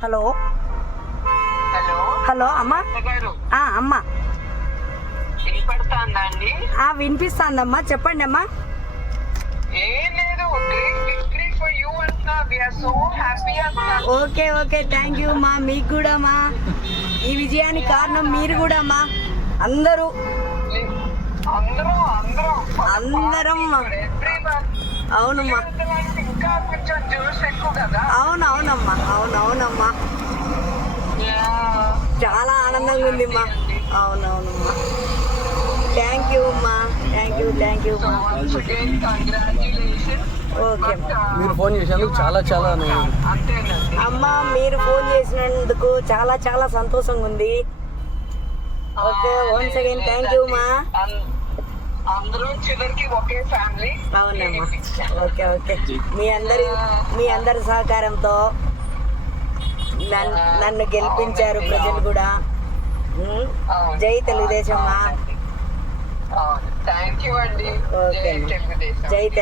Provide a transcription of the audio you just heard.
Hello hello hello అమ్మా. గారు అమ్మా వినపడుతుందా అండి? వినిపిస్తుందమ్మా, చెప్పండి అమ్మా. ఏం లేదు, గ్రేట్ విక్టరీ ఫర్ యూ అంటున్నా. వి ఆర్ సో హ్యాపీ అంటున్నా. ఓకే ఓకే, థ్యాంక్ యూ మా. మీకు కూడా మా, ఈ విజయానికి కారణం మీరు కూడా మా. అందరూ అందరం అందరం అవునమ్మా, ఇంకా కొంచెం జ్యూస్ ఎక్కువ కదా. అవునవునమ్మా, అవునవునమ్మా, చాలా ఆనందంగా ఉంది మా. అవునవునమ్మా, థ్యాంక్ యూ అమ్మా, థ్యాంక్ యూ మా. ఓకే మీరు ఫోన్ చేసినందుకు చాలా చాలా అంతేనండి అమ్మా, మీరు ఫోన్ చేసినందుకు చాలా చాలా సంతోషంగా ఉంది. Okay, once again thank you మా. అందరూ చివరికి ఒకే ఫ్యామిలీ. అవునమ్మా, ఓకే ఓకే. మీ అందరి సహకారంతో నన్ను గెలిపించారు ప్రజలు కూడా. జై తెలుగుదేశం మా. థ్యాంక్ యూ అండి. ఓకే జై తెలుగుదేశం. జై